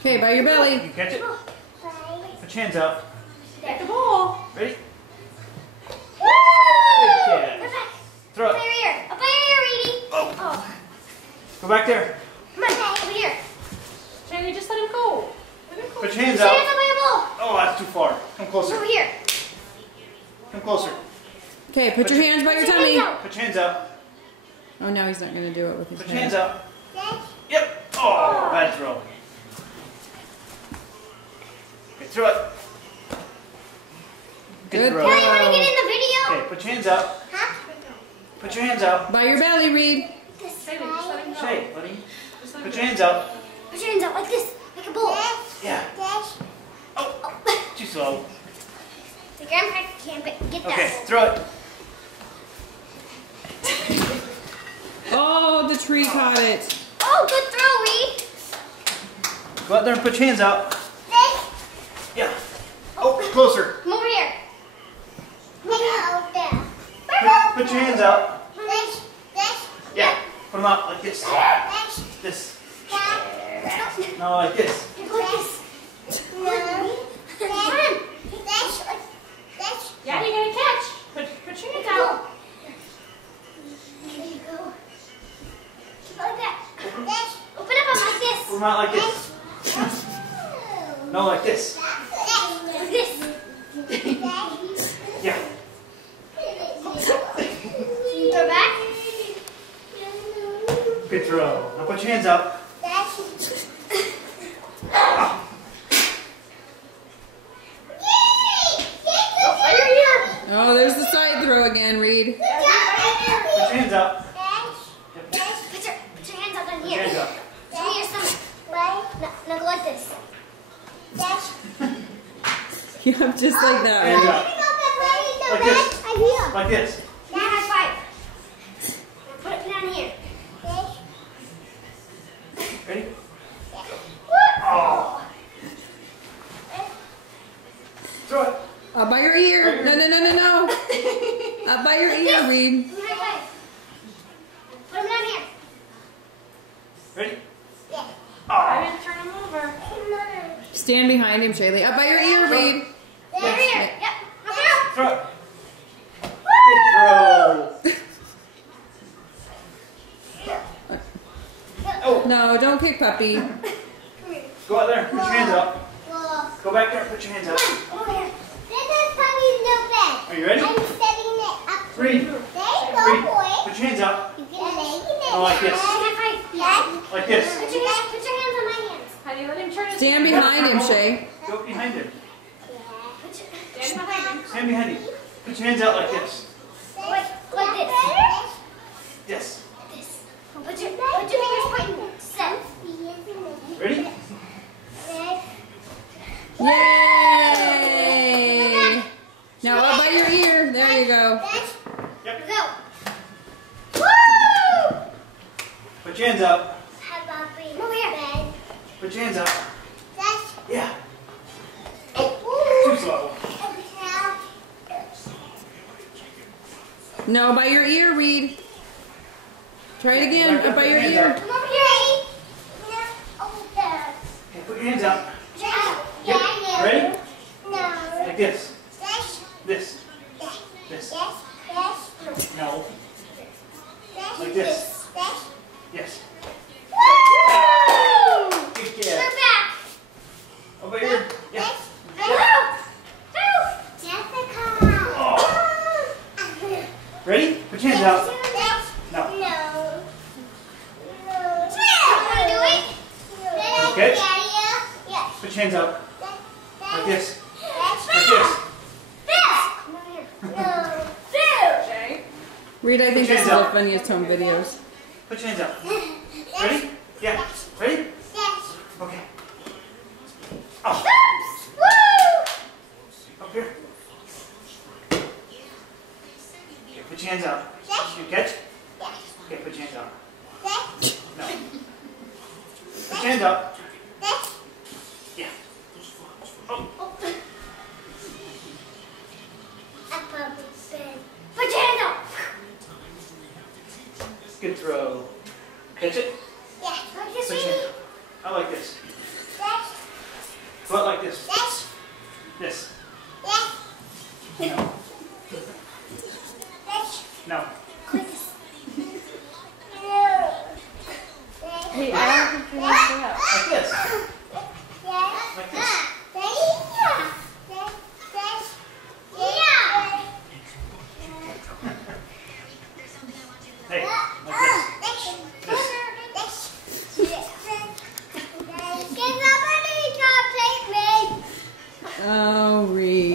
Okay, by your belly. You catch it? Put your hands out. Get the ball. Ready? Woo! Yeah. Throw Up by it. your ear. Up by your ear, Reedy. Oh. Go back there. Come on, over here. Shaylee, just let him go. Let him go. Put your hands Put your out. hands up by your ball. Oh, that's too far. Come closer. Over here. Come closer. Okay, put your hands by your Put your hands tummy. out. Put your hands out. Oh, now he's not going to do it with his Put your hands head. out. Yep. Oh, bad throw. Okay, throw it. Good throw. Now you want to get in the video? Okay, put your hands out. Huh? Put your hands out. By your belly, Reed. This Shaylee, just let him go. Shay, buddy. Just let him Put go. your hands out. Put your hands out like this, like a bull. Yeah. Oh, too slow. The grandpa can't get that. Okay, throw it. Oh, the tree caught it. Oh, good throw, Reed. Go out there and put your hands out. Yeah. Oh, closer. Come over here. Put your hands out. Yeah. Put them out like this. This. No, like this. Yeah, you gotta catch. Put your hands out. Open up them like this. Put them out like this. No, like this. Like this. Yeah. Go back. Good throw. Now put your hands out. By your ear. Oh, there's the side throw again, Reed. Put your hands out. Put your hands up on Put here. your hands out. Show me your stomach. Now go like this. Yeah, just like that. Hands Reed. out. Like this. Like this. Now high five. Put it down here. Ready? Oh. Throw it. Up by your ear. No, no, no, no, no. Up by your ear, Reed. High five. Put them down here. Ready? I'm Oh. gonna turn him over. Stand behind him, Shaylee. Up by your ear, Reed. There, here. Yep. Up here. Throw it. Good throw. Oh. No, don't kick puppy. Go out there. Put your hands out. Go back there. Put your hands out. Over here. This is Puppy's new bed. Are you ready? I'm setting it up. Reed. There you Reed. go, boy. Put your hands out. You can lay it. Oh, like this. Yes. Like this. Put your hands on my hands. Honey, let him turn his Stand behind him, Shay. Go behind him. Stand behind him. Stand behind him. Put your hands out like this. Like this. Yes. This. Put your fingers pointing. Set. Ready? Yay! Now up by your ear. There you go. Yep. Go. Woo! Put your hands out. Over here. Put your hands out. Yeah. Too slow. No, by your ear, Reed. Try it again. Up by your ear. Come over here. Over there. Okay, put your hands out. Yeah. Ready? No. Like this. This. This. This. Yes. Yes. No. Like this. This. Yes. Woo! Good We're kid. back. Over here. Yeah. Oh. Ready? Put your hands out. No. Okay. Put your hands out. Like this. Like this. Shay. Reed, I think this is the funniest home videos. Put your hands out. Ready? Yeah. Ready? Okay. Oh. Up here. Okay, put your hands out. You catch? Okay, put your hands out. No. Put your hands out. Yeah. Oh. Put your hands up. Good throw. Catch it? Yeah, like this, Put your Reedy. hand out. I like this. That's Oh, Reed.